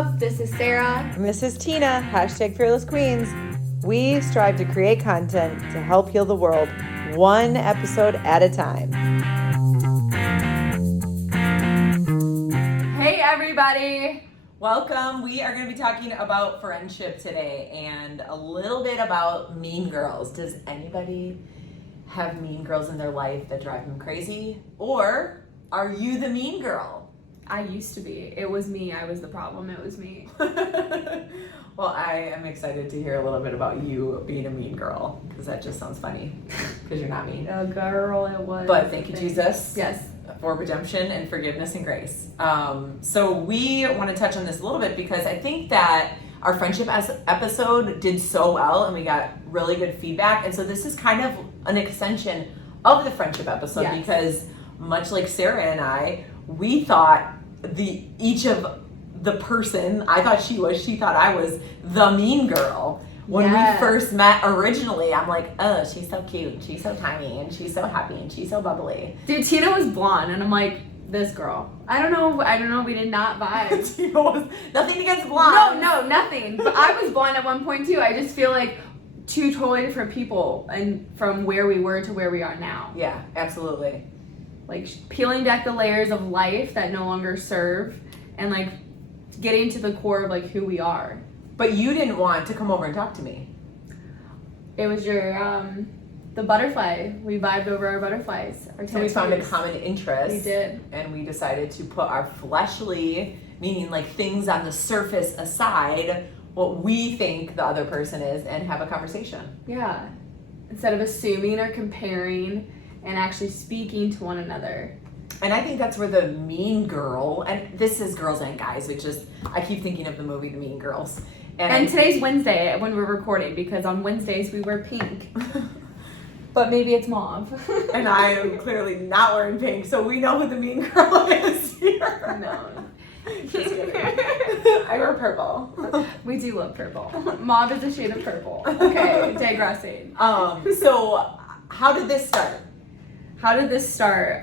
up? This is Sarah. And this is Tina, #fearlessqueens. We strive to create content to help heal the world one episode at a time. Hey, everybody. Welcome. We are going to be talking about friendship today and a little bit about mean girls. Does anybody have mean girls in their life that drive them crazy? Or are you the mean girl? I used to be. It was me. I was the problem. It was me. Well, I am excited to hear a little bit about you being a mean girl, because that just sounds funny, because you're not mean. A girl, it was. But thank you, Jesus. Yes. For redemption and forgiveness and grace. So we want to touch on this a little bit because I think that our friendship episode did so well and we got really good feedback. And so this is kind of an extension of the friendship episode, yes. Because much like Sarah and I, we thought each of the person, I thought she thought I was the mean girl. When we first met originally, I'm like, oh, she's so cute, she's so tiny, and she's so happy, and she's so bubbly. Dude, Tina was blonde, and I'm like, this girl. I don't know, we did not vibe. Tina was, nothing against blonde. No, nothing. But I was blonde at one point too. I just feel like two totally different people, and from where we were to where we are now. Yeah, absolutely. Like peeling back the layers of life that no longer serve, and like getting to the core of like who we are. But you didn't want to come over and talk to me. It was your, the butterfly. We vibed over our butterflies. So we found a common interest. We did. And we decided to put our fleshly, meaning like things on the surface aside, what we think the other person is, and have a conversation. Yeah. Instead of assuming or comparing and actually speaking to one another. And I think that's where the mean girl, and this is girls and guys, which is, I keep thinking of the movie The Mean Girls. And today's Wednesday when we're recording, because on Wednesdays we wear pink. But maybe it's mauve. And I am clearly not wearing pink, so we know who the mean girl is here. No. Just kidding. I wear purple. We do love purple. Mauve is a shade of purple. Okay, digressing. So how did this start?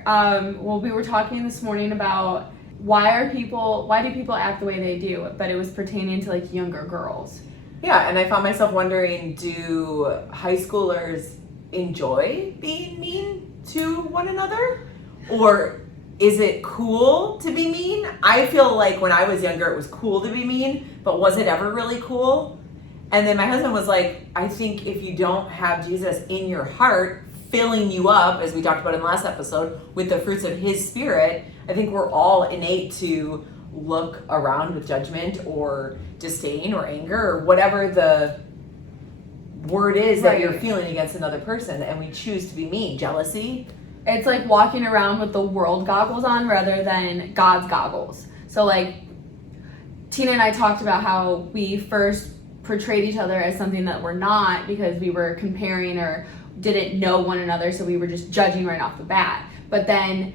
Well, we were talking this morning about why do people act the way they do, but it was pertaining to like younger girls. Yeah, and I found myself wondering, do high schoolers enjoy being mean to one another? Or is it cool to be mean? I feel like when I was younger, it was cool to be mean, but was it ever really cool? And then my husband was like, I think if you don't have Jesus in your heart, filling you up, as we talked about in the last episode, with the fruits of his spirit, I think we're all innate to look around with judgment or disdain or anger or whatever the word is that you're feeling against another person, and we choose to be mean. Jealousy. It's like walking around with the world goggles on rather than God's goggles. So like Tina and I talked about how we first portrayed each other as something that we're not because we were comparing or didn't know one another, so we were just judging right off the bat. But then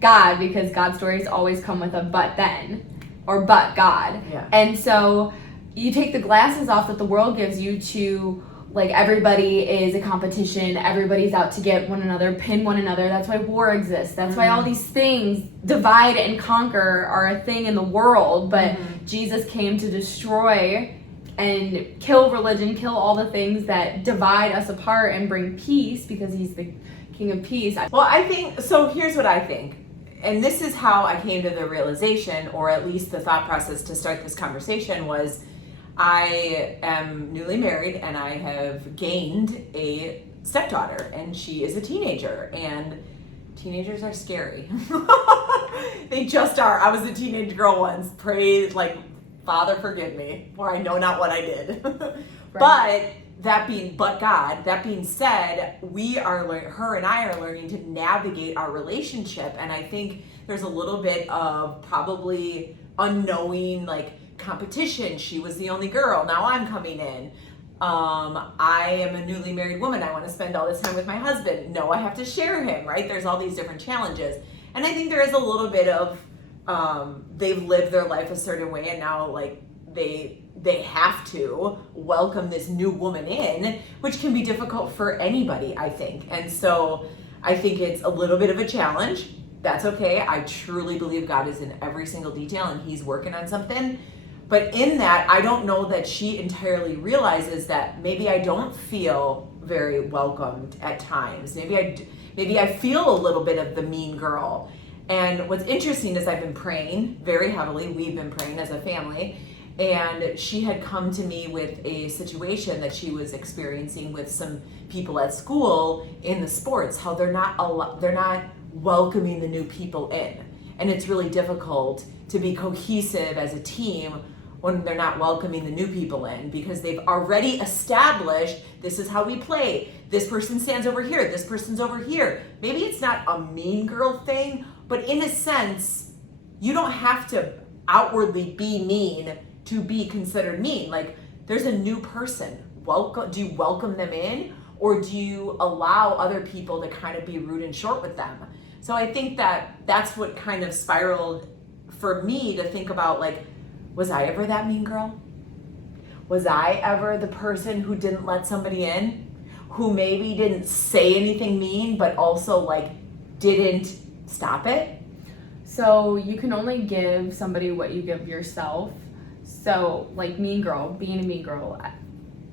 God, because God's stories always come with a but then, or but God. Yeah. And so you take the glasses off that the world gives you to, like, everybody is a competition, everybody's out to get one another, pin one another. That's why war exists. That's why all these things, divide and conquer, are a thing in the world. But Jesus came to destroy and kill religion, kill all the things that divide us apart and bring peace, because he's the King of Peace. Well, I think, so here's what I think, and this is how I came to the realization, or at least the thought process to start this conversation, was I am newly married and I have gained a stepdaughter, and she is a teenager, and teenagers are scary. They just are. I was a teenage girl once. Praise, like, Father, forgive me, for I know not what I did. Right. But God, that being said, her and I are learning to navigate our relationship. And I think there's a little bit of probably unknowing, like, competition. She was the only girl. Now I'm coming in. I am a newly married woman. I want to spend all this time with my husband. No, I have to share him, right? There's all these different challenges. And I think there is a little bit of, they've lived their life a certain way, and now, like, they have to welcome this new woman in, which can be difficult for anybody, I think. And so I think it's a little bit of a challenge. that's okay. I truly believe God is in every single detail and he's working on something. But in that, I don't know that she entirely realizes that maybe I don't feel very welcomed at times. Maybe I feel a little bit of the mean girl. And what's interesting is I've been praying very heavily. We've been praying as a family. And she had come to me with a situation that she was experiencing with some people at school in the sports, how they're not welcoming the new people in. And it's really difficult to be cohesive as a team when they're not welcoming the new people in, because they've already established this is how we play. This person stands over here, this person's over here. Maybe it's not a mean girl thing, but in a sense, you don't have to outwardly be mean to be considered mean. Like, there's a new person. Do you welcome them in, or do you allow other people to kind of be rude and short with them? So I think that's what kind of spiraled for me to think about, like, was I ever that mean girl? Was I ever the person who didn't let somebody in? Who maybe didn't say anything mean, but also, like, didn't stop it? So you can only give somebody what you give yourself. So, like, mean girl, being a mean girl,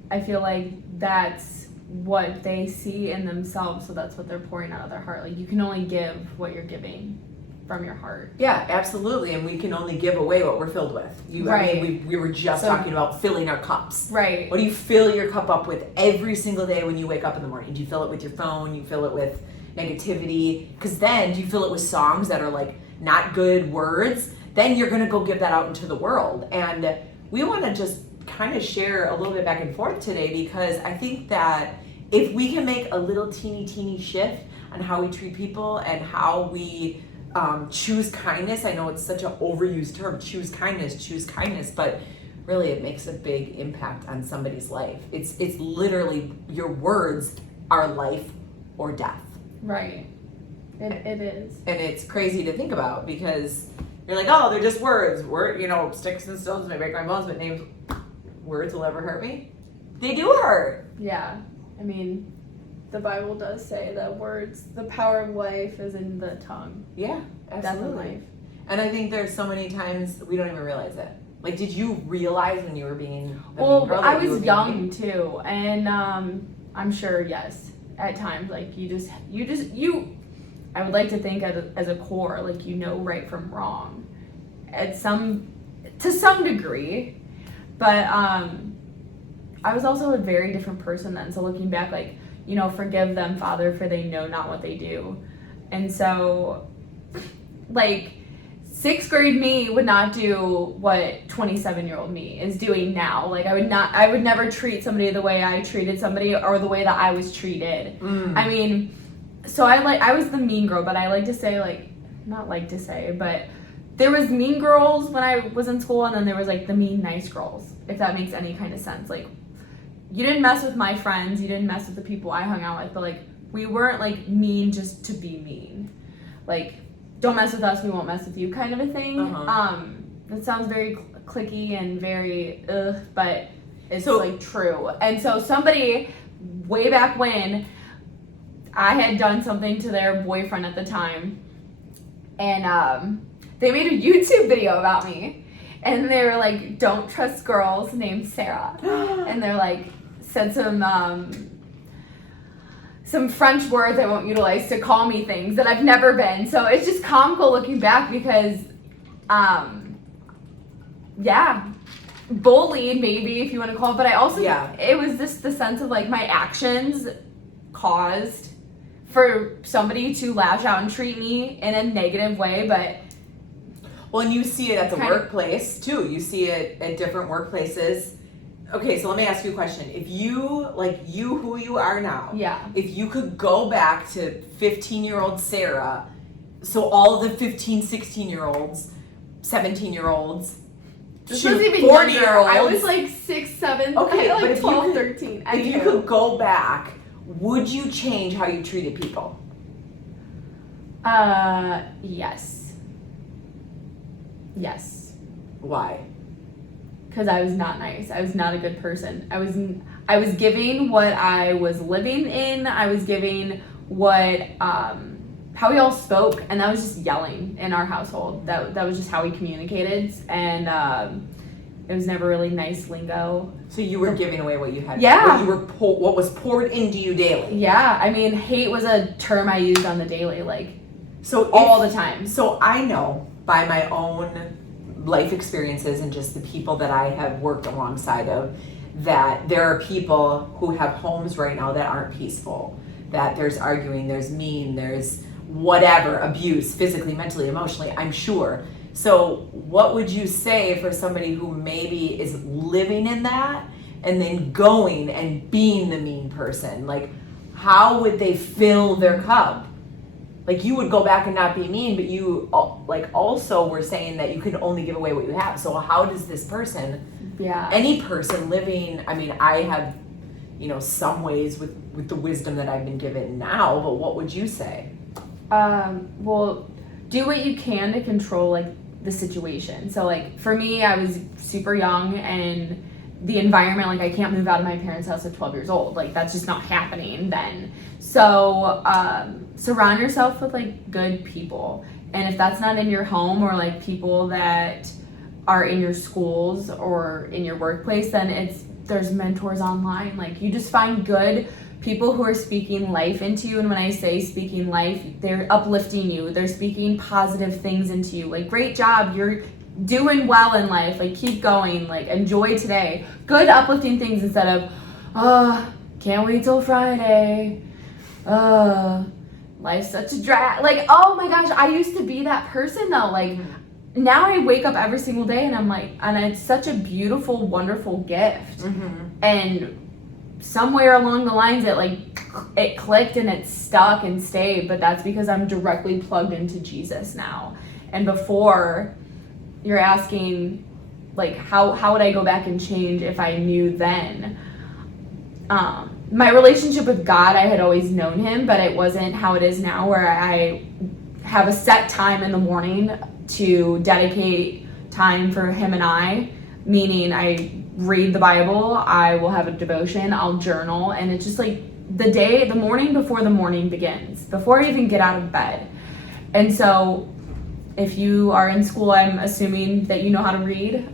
I feel like that's what they see in themselves, so that's what they're pouring out of their heart. Like, you can only give what you're giving from your heart. Yeah, absolutely. And we can only give away what we're filled with. Right. I mean, we were just talking about filling our cups. Right. What do you fill your cup up with every single day when you wake up in the morning? Do you fill it with your phone? You fill it with negativity? Because then, do you fill it with songs that are, like, not good words? Then you're going to go give that out into the world. And we want to just kind of share a little bit back and forth today, because I think that if we can make a little teeny shift on how we treat people and how we choose kindness. I know it's such an overused term, choose kindness, but really it makes a big impact on somebody's life. It's literally, your words are life or death. Right. It is. And it's crazy to think about, because you're like, oh, they're just words. Sticks and stones may break my bones, but words will ever hurt me. They do hurt. Yeah. I mean, the Bible does say that words, the power of life is in the tongue. Yeah, absolutely. Death and life. And I think there's so many times we don't even realize it. Like, did you realize when you were being Well, I was young too, and I'm sure, yes, at times, like, I would like to think as a core, like, you know right from wrong to some degree, but I was also a very different person then. So looking back, like, forgive them, Father, for they know not what they do. And so, like, 6th grade me would not do what 27-year-old me is doing now. Like, I would never treat somebody the way I treated somebody, or the way that I was treated. I mean, so I was the mean girl, but I but there was mean girls when I was in school, and then there was, like, the mean nice girls, if that makes any kind of sense. Like, you didn't mess with my friends, you didn't mess with the people I hung out with, but, like, we weren't, like, mean just to be mean. Like, don't mess with us, we won't mess with you, kind of a thing. That sounds very cliquey and very but it's like true. And so somebody way back when, I had done something to their boyfriend at the time, and they made a YouTube video about me, and they were like, don't trust girls named Sarah. And they're like, said some French words I won't utilize to call me things that I've never been. So it's just comical looking back, because bullied, maybe, if you want to call it, but I also, it was just the sense of, like, my actions caused for somebody to lash out and treat me in a negative way. But well, and you see it at the workplace too. You see it at different workplaces. Okay, so let me ask you a question. If you, who you are now, if you could go back to 15-year-old Sarah, so all the 15, 16-year-olds, 17-year-olds, this was even 40-year-olds. I was like 6, 7, okay, like but 12, 13. If you could go back, would you change how you treated people? Yes. Yes. Why? Because I was not nice. I was not a good person. I was giving what I was living in. I was giving what how we all spoke, and that was just yelling in our household. That was just how we communicated, and it was never really nice lingo. So you were giving away what you had. Yeah. What was poured into you daily. Yeah, I mean, hate was a term I used on the daily, like, so all the time. So I know by my own life experiences and just the people that I have worked alongside of, that there are people who have homes right now that aren't peaceful, that there's arguing, there's mean, there's whatever, abuse, physically, mentally, emotionally, I'm sure. So what would you say for somebody who maybe is living in that and then going and being the mean person? Like, how would they fill their cup? Like, you would go back and not be mean, but you like also were saying that you can only give away what you have. So how does this person, any person living, I mean, I have, some ways with the wisdom that I've been given now, but what would you say? Well, do what you can to control, like, the situation. So, like, for me, I was super young, and the environment, like, I can't move out of my parents' house at 12 years old. Like, that's just not happening then. So, surround yourself with, like, good people. And if that's not in your home, or, like, people that are in your schools or in your workplace, then there's mentors online. Like, you just find good people who are speaking life into you. And when I say speaking life, they're uplifting you. They're speaking positive things into you. Like, great job. You're doing well in life. Like, keep going. Like, enjoy today. Good uplifting things instead of, can't wait till Friday. Life's such a drag. Like, oh my gosh, I used to be that person though. Like, now I wake up every single day and I'm like, and it's such a beautiful, wonderful gift. And somewhere along the lines it clicked and it stuck and stayed, but that's because I'm directly plugged into Jesus now. And before, you're asking, like, how would I go back and change if I knew then? My relationship with God, I had always known him, but it wasn't how it is now, where I have a set time in the morning to dedicate time for him and I, meaning I read the Bible, I will have a devotion, I'll journal, and it's just like the morning before the morning begins, before I even get out of bed. And so if you are in school, I'm assuming that you know how to read.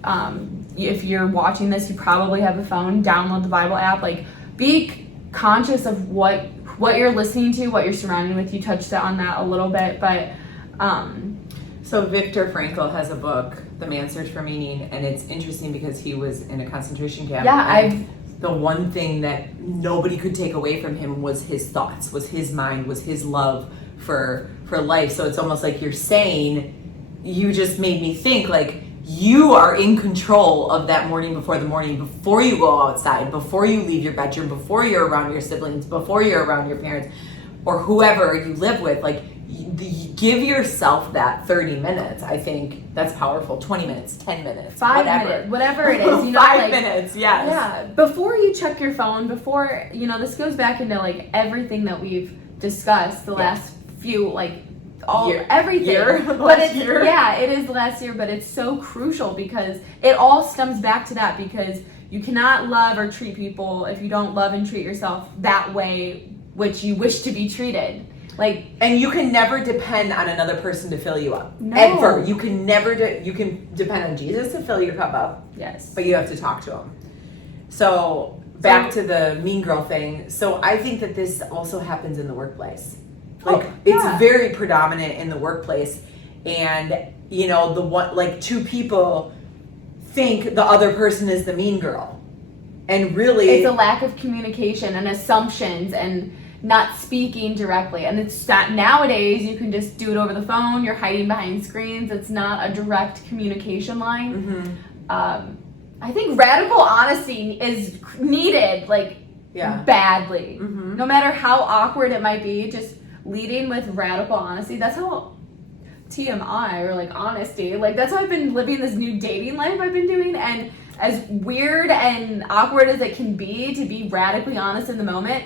If you're watching this, you probably have a phone. Download the Bible app. Like, be conscious of what you're listening to, what you're surrounded with. You touched on that a little bit, but so Viktor Frankl has a book, The Man's Search for Meaning, and it's interesting because he was in a concentration camp. The one thing that nobody could take away from him was his thoughts, was his mind, was his love for life. So it's almost like you're saying, you just made me think, like, you are in control of that morning before the morning, before you go outside, before you leave your bedroom, before you're around your siblings, before you're around your parents, or whoever you live with. Like, give yourself that 30 minutes. I think that's powerful. 20 minutes, 10 minutes, 5 minutes, whatever it is. 5 minutes, yes. Yeah, before you check your phone, before, this goes back into, like, everything that we've discussed the last few, like, everything. Yeah, it is the last year, but it's so crucial because it all stems back to that, because you cannot love or treat people if you don't love and treat yourself that way, which you wish to be treated. Like, and you can never depend on another person to fill you up. No. Ever. You can never you can depend on Jesus to fill your cup up. Yes. But you have to talk to him. So back to the mean girl thing. So I think that this also happens in the workplace. Like, it's very predominant in the workplace, and two people think the other person is the mean girl, and really it's a lack of communication and assumptions and not speaking directly. And it's that nowadays you can just do it over the phone. You're hiding behind screens. It's not a direct communication line. I think radical honesty is needed, like, badly. No matter how awkward it might be, just leading with radical honesty. That's how TMI, or, like, honesty, like, that's how I've been living this new dating life I've been doing. And as weird and awkward as it can be to be radically honest in the moment,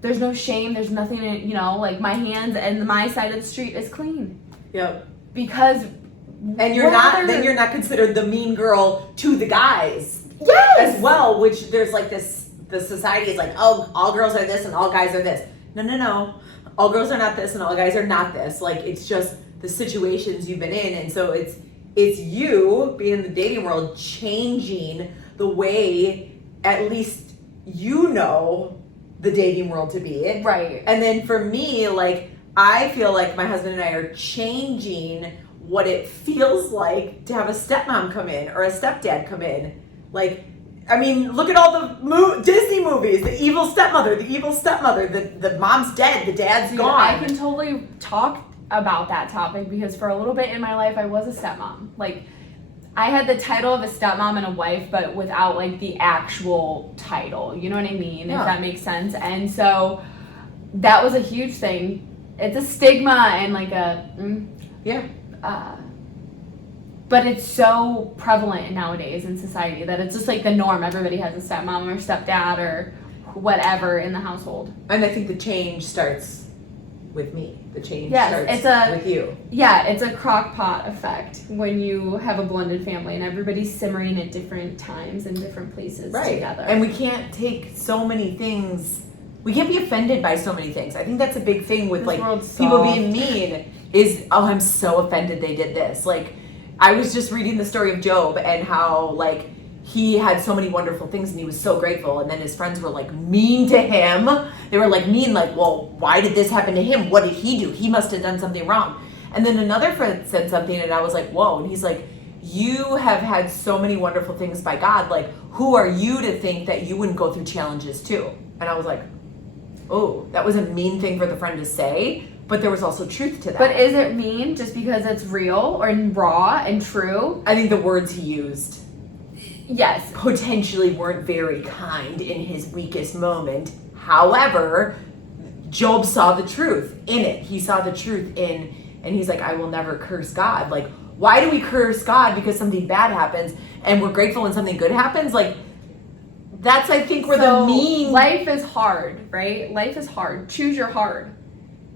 there's no shame, there's nothing, like, my hands and my side of the street is clean. Yep. Because and you're not considered the mean girl to the guys. Yes. As well, which there's, like, the society is like, oh, all girls are this and all guys are this. No. all girls are not this and all guys are not this. Like, it's just the situations you've been in. And so it's you being in the dating world changing the way at least you know the dating world to be. Right. And then for me, like, I feel like my husband and I are changing what it feels like to have a stepmom come in or a stepdad come in. Like, I mean, look at all the Disney movies, the evil stepmother, the mom's dead, the dad's gone. I can totally talk about that topic because for a little bit in my life, I was a stepmom. Like, I had the title of a stepmom and a wife, but without like the actual title. You know what I mean? Yeah. If that makes sense. And so that was a huge thing. It's a stigma and like but it's so prevalent nowadays in society that it's just like the norm. Everybody has a stepmom or stepdad or whatever in the household. And I think the change starts with me. The change Yes, starts with you. Yeah, it's a crock pot effect when you have a blended family and everybody's simmering at different times and different places together. And we can't take so many things. We can't be offended by so many things. I think that's a big thing with like people being mean is, oh, I'm so offended they did this. Like, I was just reading the story of Job and how like he had so many wonderful things and he was so grateful, and then his friends were like mean to him. They were like mean, like, well, why did this happen to him? What did he do? He must have done something wrong. And then another friend said something and I was like, whoa. And he's like, you have had so many wonderful things by God. Like, who are you to think that you wouldn't go through challenges too? And I was like, oh, that was a mean thing for the friend to say, but there was also truth to that. But is it mean just because it's real or raw and true? I think the words he used, yes, potentially weren't very kind in his weakest moment. However, Job saw the truth in it. He saw the truth in, and he's like, I will never curse God. Like, why do we curse God because something bad happens and we're grateful when something good happens? Like, that's, I think, where the mean... Life is hard, right? Life is hard. Choose your hard.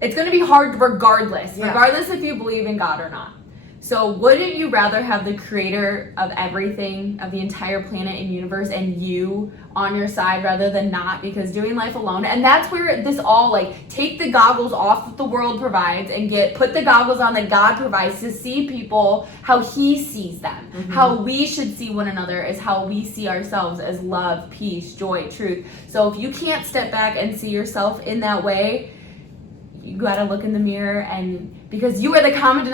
It's going to be hard regardless if you believe in God or not. So wouldn't you rather have the creator of everything, of the entire planet and universe, and you on your side rather than not? Because doing life alone, and that's where this all, like, take the goggles off that the world provides and put the goggles on that God provides to see people how he sees them. Mm-hmm. How we should see one another is how we see ourselves as love, peace, joy, truth. So if you can't step back and see yourself in that way, you gotta look in the mirror, and because you are the common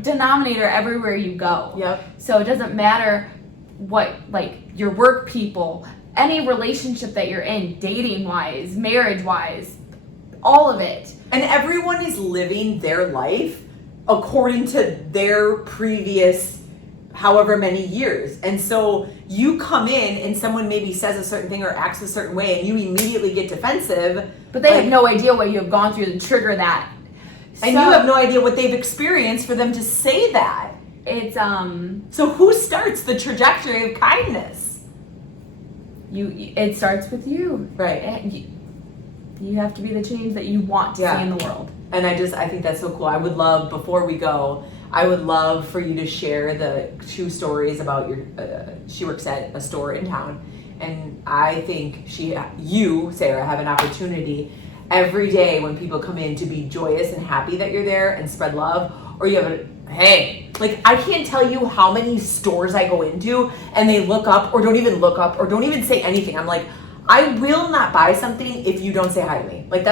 denominator everywhere you go. Yep. So it doesn't matter what, like, your work people, any relationship that you're in, dating wise, marriage wise, all of it. And everyone is living their life according to their previous however many years. And so you come in and someone maybe says a certain thing or acts a certain way and you immediately get defensive. But they have no idea what you have gone through to trigger that. And you have no idea what they've experienced for them to say that. It's So who starts the trajectory of kindness? It starts with you. Right. You have to be the change that you want to see in the world. And I think that's so cool. I would love, before we go, I would love for you to share the true stories about your, she works at a store in town. And I think you, Sarah, have an opportunity every day when people come in to be joyous and happy that you're there and spread love. Or you have like, I can't tell you how many stores I go into and they look up or don't even look up or don't even say anything. I'm like, I will not buy something if you don't say hi to me. Like,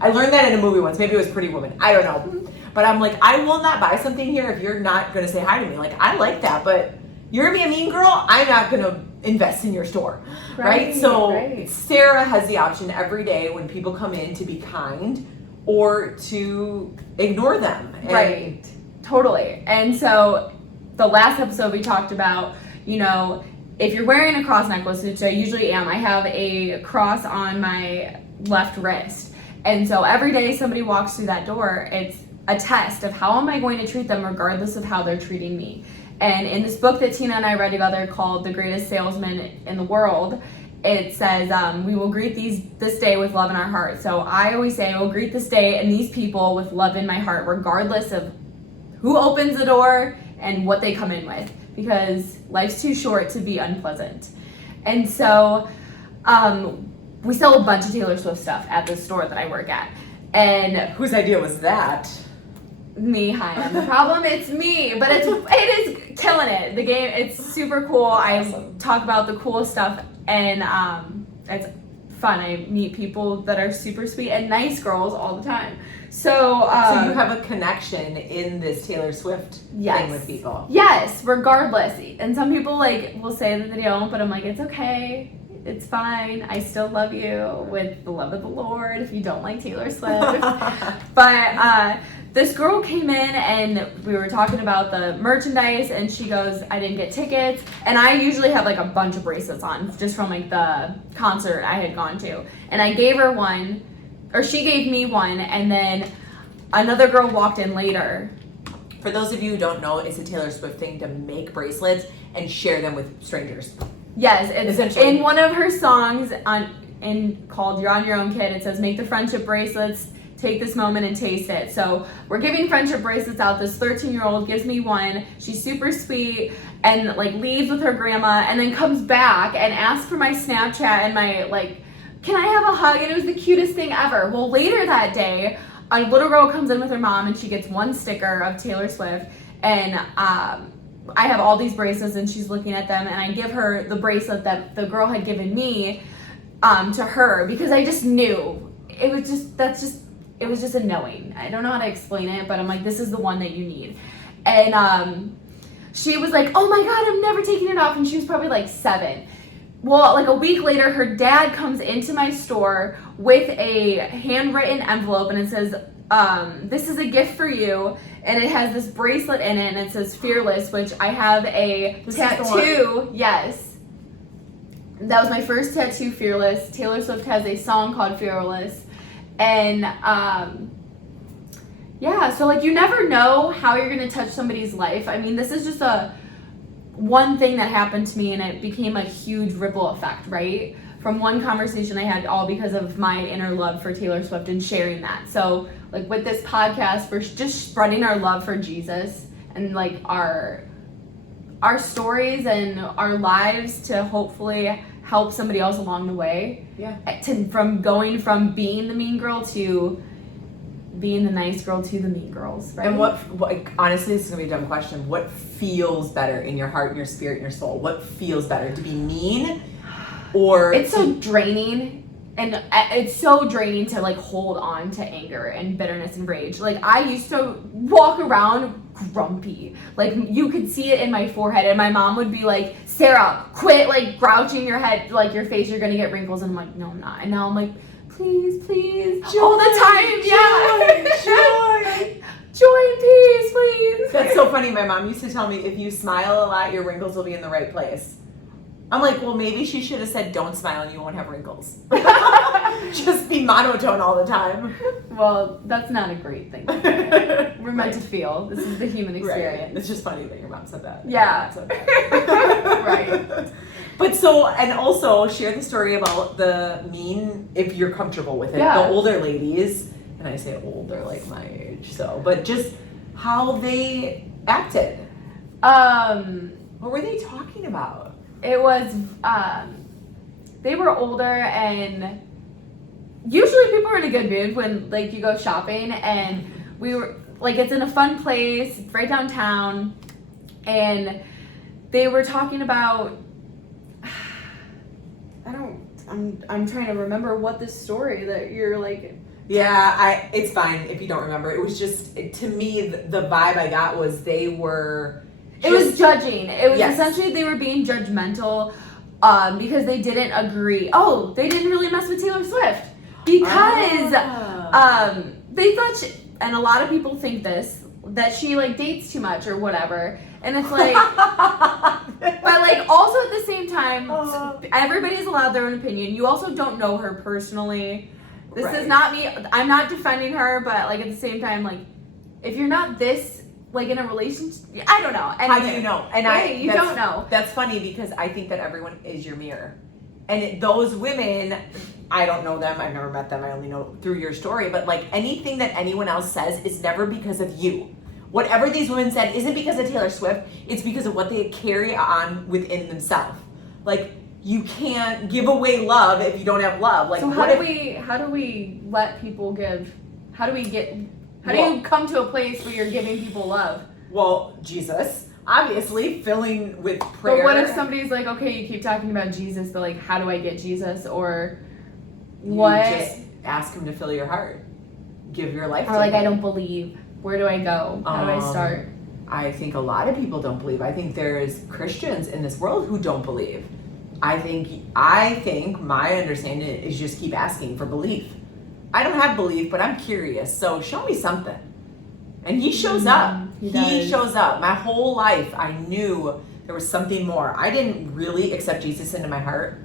I learned that in a movie once. Maybe it was Pretty Woman. I don't know. But I'm like, I will not buy something here if you're not going to say hi to me. Like, I like that, but you're going to be a mean girl, I'm not going to invest in your store. Right? So Sarah has the option every day when people come in to be kind or to ignore them. Right. Totally. And so the last episode we talked about, if you're wearing a cross necklace, which I usually am, I have a cross on my left wrist. And so every day somebody walks through that door, it's a test of how am I going to treat them regardless of how they're treating me. And in this book that Tina and I read together called The Greatest Salesman in the World, it says, we will greet this day with love in our heart. So I always say I will greet this day and these people with love in my heart, regardless of who opens the door and what they come in with, because life's too short to be unpleasant. And so we sell a bunch of Taylor Swift stuff at the store that I work at. And whose idea was that? Me, Hyman. The problem, it's me, but it is killing it. The game, it's super cool. Awesome. I talk about the cool stuff, and it's fun. I meet people that are super sweet and nice girls all the time. So you have a connection in this Taylor Swift thing with people. Yes, regardless. And some people like will say that they don't, but I'm like, it's okay. It's fine. I still love you with the love of the Lord if you don't like Taylor Swift. But this girl came in and we were talking about the merchandise, and she goes, I didn't get tickets. And I usually have like a bunch of bracelets on just from like the concert I had gone to. And I gave her one, or she gave me one, and then another girl walked in later. For those of you who don't know, it's a Taylor Swift thing to make bracelets and share them with strangers. Yes, it's in one of her songs called You're On Your Own, Kid. It says, make the friendship bracelets, take this moment and taste it. So we're giving friendship bracelets out. This 13-year-old gives me one. She's super sweet and like leaves with her grandma and then comes back and asks for my Snapchat and my like, can I have a hug? And it was the cutest thing ever. Well, later that day, a little girl comes in with her mom and she gets one sticker of Taylor Swift, and I have all these bracelets and she's looking at them, and I give her the bracelet that the girl had given me to her because I just knew. It was just a knowing. I don't know how to explain it, but I'm like, this is the one that you need. And she was like, oh my God, I'm never taking it off. And she was probably like 7. Well, like a week later, her dad comes into my store with a handwritten envelope, and it says, this is a gift for you. And it has this bracelet in it, and it says Fearless, which I have a tattoo. Yes. That was my first tattoo, Fearless. Taylor Swift has a song called Fearless. And yeah, so like you never know how you're going to touch somebody's life. I mean, this is just one thing that happened to me, and it became a huge ripple effect, right? From one conversation I had, all because of my inner love for Taylor Swift and sharing that. So like with this podcast, we're just spreading our love for Jesus and like our stories and our lives to hopefully help somebody else along the way. Yeah. From going from being the mean girl to being the nice girl to the mean girls, right? And what honestly, this is gonna be a dumb question. What feels better in your heart, in your spirit, in your soul? What feels better, to be mean, or it's so draining, and it's so draining to like hold on to anger and bitterness and rage. Like I used to walk around grumpy, like you could see it in my forehead, and my mom would be like, Sarah, quit like grouching your head, like your face, you're gonna get wrinkles. And I'm like, no, I'm not. And now I'm like, please, joy, all the time. Joy and peace, please. That's so funny. My mom used to tell me, if you smile a lot, your wrinkles will be in the right place. I'm like, well, maybe she should have said, don't smile and you won't have wrinkles. Just be monotone all the time. Well, that's not a great thing. We're meant to feel. This is the human experience. Right. It's just funny that your mom said that. Yeah. Right. But so, and also share the story about the mean, if you're comfortable with it, the older ladies, and I say older like my age, so, but just how they acted. What were they talking about? It was, they were older, and usually people are in a good mood when like you go shopping, and we were like, it's in a fun place, it's right downtown, and they were talking about, I'm trying to remember what this story that you're like. Yeah, it's fine if you don't remember. It was just, to me, the vibe I got was they were... It was judging. It was essentially they were being judgmental because they didn't agree. Oh, they didn't really mess with Taylor Swift because they thought and a lot of people think this, that she like dates too much or whatever. And it's like, but like also at the same time, everybody's allowed their own opinion. You also don't know her personally. This is not me. I'm not defending her, but like at the same time, like if you're not this like in a relationship, I don't know. How do you know? And you don't know. That's funny because I think that everyone is your mirror. And those women, I don't know them. I've never met them. I only know through your story. But like anything that anyone else says is never because of you. Whatever these women said isn't because of Taylor Swift. It's because of what they carry on within themselves. Like you can't give away love if you don't have love. Like so how do we let people give How do you come to a place where you're giving people love? Well, Jesus, obviously, filling with prayer. But what if somebody's like, okay, you keep talking about Jesus, but like, how do I get Jesus? Or what? You just ask him to fill your heart. Give your life to Or like, him. I don't believe. Where do I go? How do I start? I think a lot of people don't believe. I think there's Christians in this world who don't believe. I think my understanding is just keep asking for belief. I don't have belief, but I'm curious. So show me something. And he shows up. He shows up. My whole life, I knew there was something more. I didn't really accept Jesus into my heart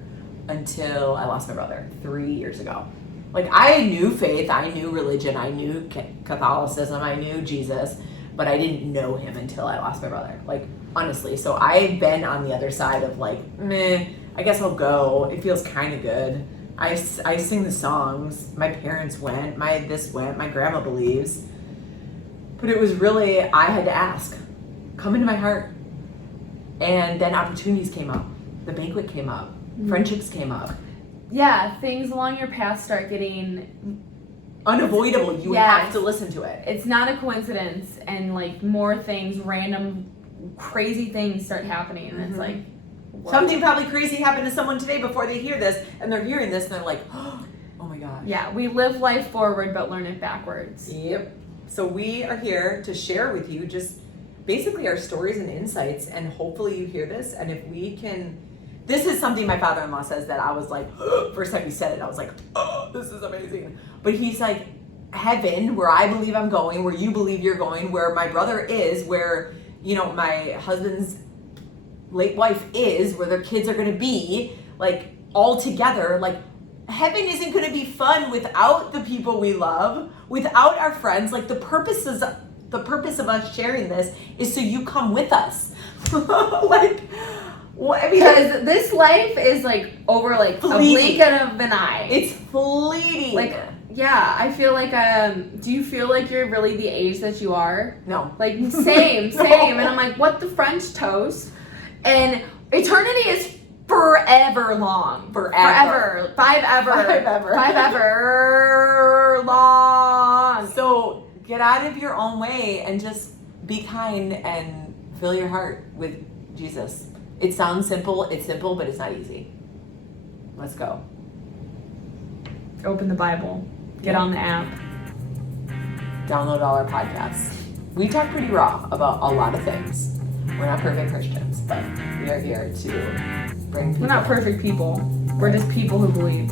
until I lost my brother 3 years ago. Like, I knew faith, I knew religion, I knew Catholicism, I knew Jesus, but I didn't know him until I lost my brother. Like, honestly. So I've been on the other side of like, meh, I guess I'll go. It feels kind of good. I sing the songs. My parents went. My grandma believes. But it was really, I had to ask. Come into my heart. And then opportunities came up. The banquet came up. Friendships came up. Yeah, things along your path start getting unavoidable. You have to listen to it. It's not a coincidence, and like more things, random, crazy things start happening, and it's like, whoa. Something probably crazy happened to someone today before they hear this, and they're hearing this, and they're like, oh my gosh. Yeah, we live life forward, but learn it backwards. Yep. So we are here to share with you just basically our stories and insights, and hopefully you hear this, and if we can. This is something my father-in-law says that I was like, first time he said it, I was like, oh, this is amazing. But he's like, heaven, where I believe I'm going, where you believe you're going, where my brother is, where, you know, my husband's late wife is, where their kids are going to be, like, all together. Like, heaven isn't going to be fun without the people we love, without our friends. Like, the purpose of us sharing this is so you come with us. Like, well, I mean, because this life is like over like fleeting. A blink of an eye. It's fleeting. Like, yeah, I feel like, do you feel like you're really the age that you are? No. Like, same. And I'm like, what the French toast? And eternity is forever long. Forever long. So get out of your own way and just be kind and fill your heart with Jesus. It sounds simple. It's simple, but it's not easy. Let's go. Open the Bible. Get on the app. Download all our podcasts. We talk pretty raw about a lot of things. We're not perfect Christians, but we are here to bring people. We're not perfect people. We're just people who believe.